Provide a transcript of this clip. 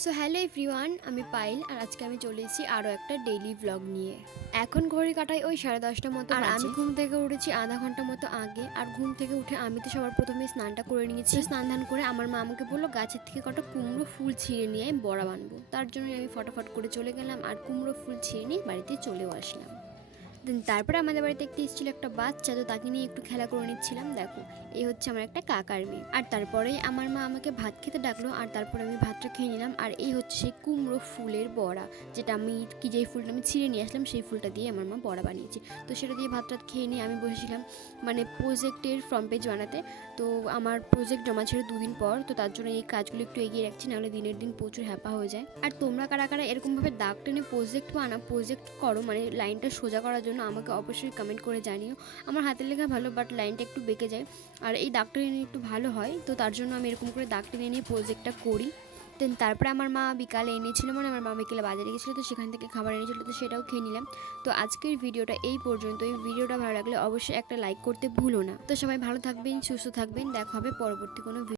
So hello everyone, আমি pile আর আজকে আমি চলে এসেছি আরও একটা ডেইলি ব্লগ নিয়ে। এখন ঘড়ি কাটায় ওই 10:30টার মতো আর আমি ঘুম থেকে উঠেছি আধা ঘন্টা মতো আগে। আর ঘুম থেকে উঠে আমি তো সবার প্রথমে স্নানটা করে নিয়েছি। স্নান ধান করে আমার মা আমাকে বললো গাছের থেকে কটা কুমড়ো ফুল ছিঁড়ে নিয়ে আমি বড়া বানবো। তার জন্য আমি ফটাফট করে চলে গেলাম আর কুমড়ো ফুল ছিঁড়ে নিয়ে বাড়িতে চলেও আসলাম। তারপরে আমাদের বাড়িতে একটি এসেছিল একটা বাচ্চা, তো তাকে নিয়ে একটু খেলা করে নিচ্ছিলাম। দেখো, এই হচ্ছে আমার একটা কাকার মেয়ে। আর তারপরেই আমার মা আমাকে ভাত খেতে ডাকলো আর তারপরে আমি ভাতটা খেয়ে নিলাম। আর এই হচ্ছে সেই কুমড়ো ফুলের বড়া, যেটা আমি যেই ফুলটা আমি ছিঁড়ে নিয়ে আসলাম সেই ফুলটা দিয়ে আমার মা বড়া বানিয়েছে। তো সেটা দিয়ে ভাতটা খেয়ে নিয়ে আমি বসেছিলাম মানে প্রজেক্টের ফ্রন্ট পেজ বানাতে। তো আমার প্রজেক্ট জমা ছিল 2 দিন পর, তো তার জন্য এই কাজগুলো একটু এগিয়ে রাখছি, নাহলে দিনের দিন প্রচুর হ্যাপা হয়ে যায়। আর তোমরা কারা কারা এরকমভাবে দাগ টেনে প্রজেক্ট করো, মানে লাইনটা সোজা করার জন্য আমাকে অবশ্যই কমেন্ট করে জানিও। আমার হাতের লেখা ভালো, বাট লাইনটা একটু বেঁকে যায় আর এই দাগ টেনে নিয়ে একটু ভালো হয়, তো তার জন্য আমি এরকম করে দাগ টেনে নিয়ে প্রজেক্টটা করি। তারপরে আমার মা বিকালে এনেছিল, মানে আমার মা বিকেলে বাজারে গেছিলো, তো সেখান থেকে খাবার এনেছিল, তো সেটাও খেয়ে নিলাম। তো আজকের ভিডিওটা এই পর্যন্ত। এই ভিডিওটা ভালো লাগলে অবশ্যই একটা লাইক করতে ভুলো না। তো সবাই ভালো থাকবেন, সুস্থ থাকবেন, দেখা হবে পরবর্তী কোনো